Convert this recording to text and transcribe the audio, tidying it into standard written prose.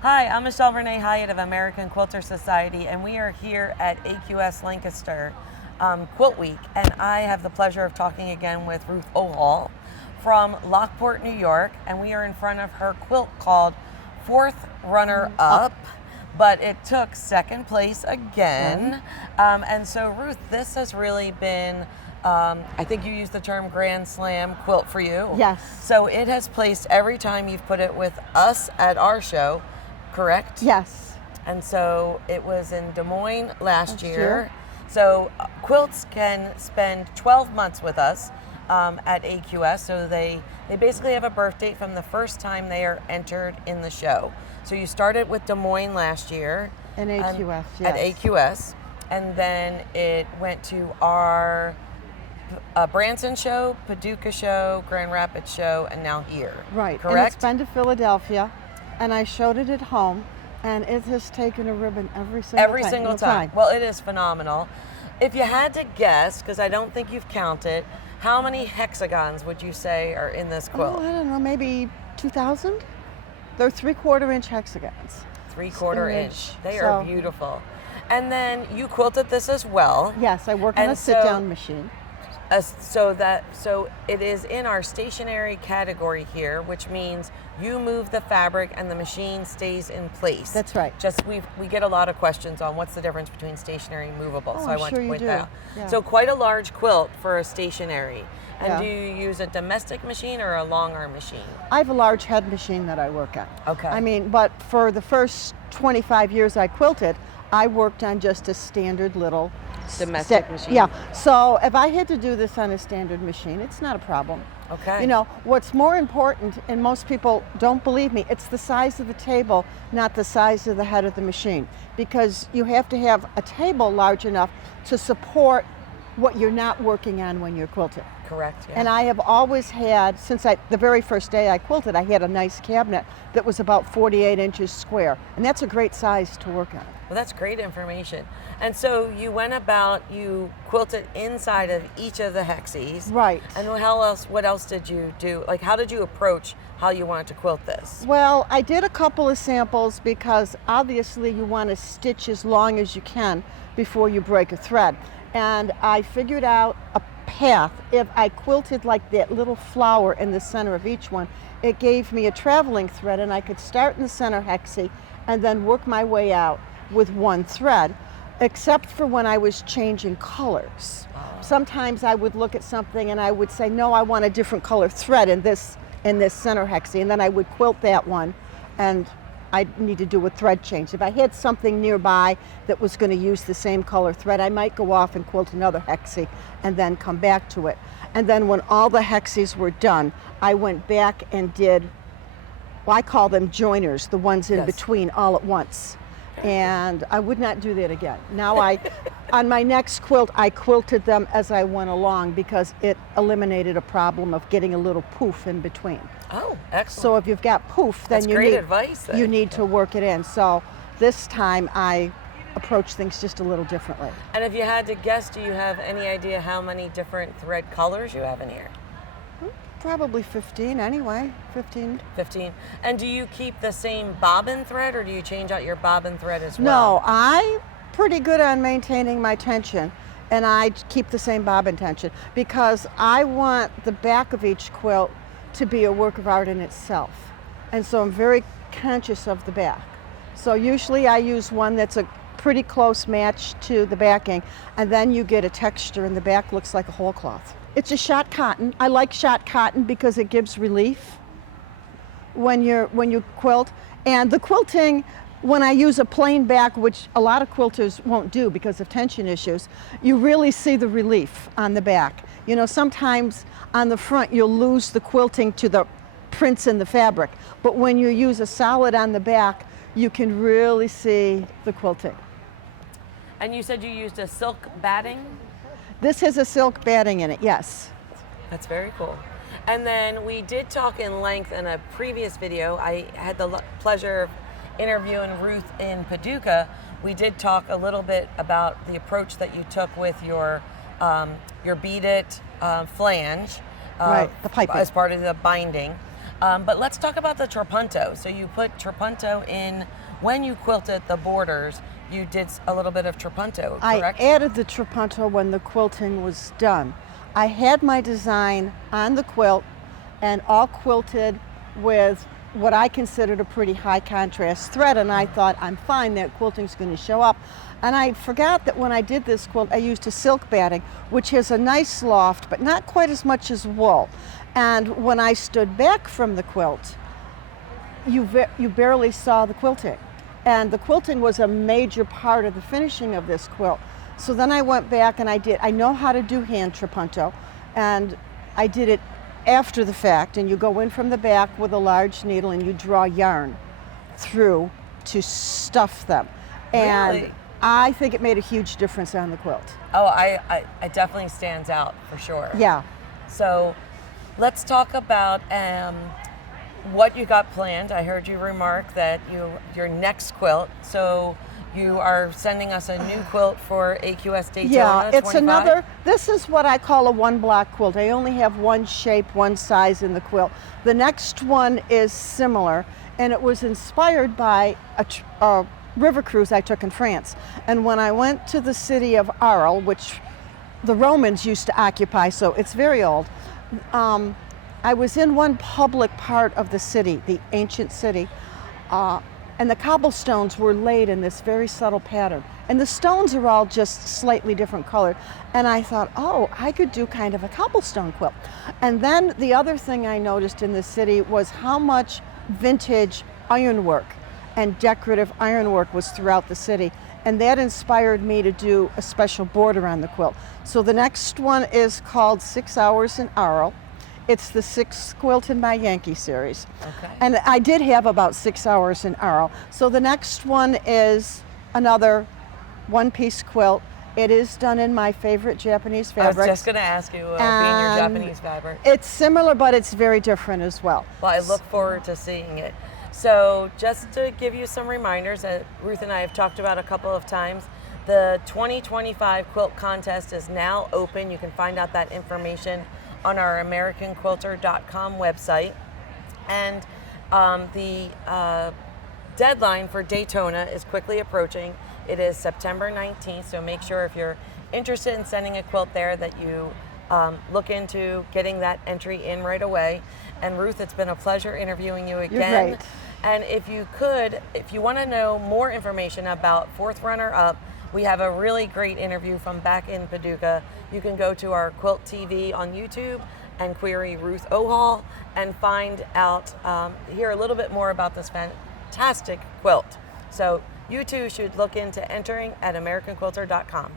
Hi, I'm Michelle Renee Hiatt of American Quilter Society, and we are here at AQS Lancaster Quilt Week, and I have the pleasure of talking again with Ruth Ohol from Lockport, New York, and we are in front of her quilt called Fourth Runner Up, but it took second place again. And so Ruth, this has really been, I think you used the term Grand Slam quilt for you. Yes. So it has placed every time you've put it with us at our show, correct? Yes. And so it was in Des Moines last year. So quilts can spend 12 months with us at AQS. So they basically have a birth date from the first time they are entered in the show. So you started with Des Moines last year. And AQS, yes. At AQS. And then it went to our Branson show, Paducah show, Grand Rapids show, and now here. Right. Correct? And it's been to Philadelphia, and I showed it at home, and it has taken a ribbon every single time. Well, it is phenomenal. If you had to guess, because I don't think you've counted, how many hexagons would you say are in this quilt? Oh, I don't know, maybe 2,000? They're 3/4 inch hexagons. 3/4 inch. They are beautiful. And then you quilted this as well. Yes, I work on a sit-down machine. So it is in our stationary category here, which means you move the fabric and the machine stays in place. That's right. Just we get a lot of questions on what's the difference between stationary and movable. Oh, so I I'm want sure to you point do. that out. Yeah. So quite a large quilt for a stationary. And Yeah. do you use a domestic machine or a long arm machine? I have a large head machine that I work on. Okay. I mean, but for the first 25 years I quilted, I worked on just a standard little Domestic machine. Yeah. So if I had to do this on a standard machine, it's not a problem. Okay. You know, what's more important, and most people don't believe me, it's the size of the table, not the size of the head of the machine. Because you have to have a table large enough to support what you're not working on when you're quilting. Correct. Yeah. And I have always had, since the very first day I quilted, I had a nice cabinet that was about 48 inches square. And that's a great size to work on. Well, that's great information. And so you went about, you quilted inside of each of the hexes. Right. And what else did you do? Like, how did you approach how you wanted to quilt this? Well, I did a couple of samples because obviously you want to stitch as long as you can before you break a thread. And I figured out a path. If I quilted like that little flower in the center of each one, it gave me a traveling thread, and I could start in the center hexie and then work my way out with one thread, except for when I was changing colors. Sometimes I would look at something and I would say, no, I want a different color thread in this center hexie, and then I would quilt that one, and I need to do a thread change. If I had something nearby that was going to use the same color thread, I might go off and quilt another hexie and then come back to it. And then when all the hexies were done, I went back and did, well, I call them joiners, the ones in between all at once. And I would not do that again. Now on my next quilt, I quilted them as I went along because it eliminated a problem of getting a little poof in between. Oh, excellent. So if you've got poof, then you need to work it in. So this time I approach things just a little differently. And if you had to guess, do you have any idea how many different thread colors you have in here? Probably 15 anyway, 15. 15. And do you keep the same bobbin thread, or do you change out your bobbin thread as well? No, I'm pretty good on maintaining my tension, and I keep the same bobbin tension because I want the back of each quilt to be a work of art in itself. And so I'm very conscious of the back. So usually I use one that's a pretty close match to the backing, and then you get a texture and the back looks like a whole cloth. It's a shot cotton. I like shot cotton because it gives relief when you quilt. And the quilting, when I use a plain back, which a lot of quilters won't do because of tension issues, you really see the relief on the back. You know, sometimes on the front you'll lose the quilting to the prints in the fabric, but when you use a solid on the back, you can really see the quilting. And you said you used a silk batting? This has a silk batting in it, yes. That's very cool. And then we did talk in length in a previous video. I had the pleasure of interviewing Ruth in Paducah. We did talk a little bit about the approach that you took with your beaded flange, right, the piping, as part of the binding. But let's talk about the trapunto. So you put trapunto in when you quilted the borders. You did a little bit of trapunto, correct? I added the trapunto when the quilting was done. I had my design on the quilt and all quilted with what I considered a pretty high contrast thread, and I thought, I'm fine, that quilting's going to show up. And I forgot that when I did this quilt, I used a silk batting, which has a nice loft, but not quite as much as wool. And when I stood back from the quilt, you barely saw the quilting. And the quilting was a major part of the finishing of this quilt. So then I went back and I know how to do hand trapunto, and I did it after the fact, and you go in from the back with a large needle and you draw yarn through to stuff them. And Really? I think it made a huge difference on the quilt. Oh, it definitely stands out for sure. Yeah. So let's talk about what you got planned. I heard you remark that your next quilt, so you are sending us a new quilt for AQS Daytona. Yeah, it's 25? this is what I call a one block quilt. I only have one shape, one size in the quilt. The next one is similar, and it was inspired by a river cruise I took in France. And when I went to the city of Arles, which the Romans used to occupy, so it's very old, I was in one public part of the city, the ancient city, and the cobblestones were laid in this very subtle pattern. And the stones are all just slightly different colored. And I thought, oh, I could do kind of a cobblestone quilt. And then the other thing I noticed in the city was how much vintage ironwork and decorative ironwork was throughout the city. And that inspired me to do a special border on the quilt. So the next one is called 6 Hours in Arles. It's the 6th quilt in my Yankee series. Okay. And I did have about 6 hours in Arles. So the next one is another one-piece quilt. It is done in my favorite Japanese fabric. I was just going to ask you, being your Japanese fabric. It's similar, but it's very different as well. Well, I look forward to seeing it. So just to give you some reminders that Ruth and I have talked about a couple of times, the 2025 quilt contest is now open. You can find out that information on our AmericanQuilter.com website. And the deadline for Daytona is quickly approaching. It is September 19th, so make sure if you're interested in sending a quilt there that you look into getting that entry in right away. And Ruth, it's been a pleasure interviewing you again. You're right. And if you want to know more information about Fourth Runner Up, we have a really great interview from back in Paducah. You can go to our Quilt TV on YouTube and query Ruth Ohol and find out, hear a little bit more about this fantastic quilt. So you too should look into entering at AmericanQuilter.com.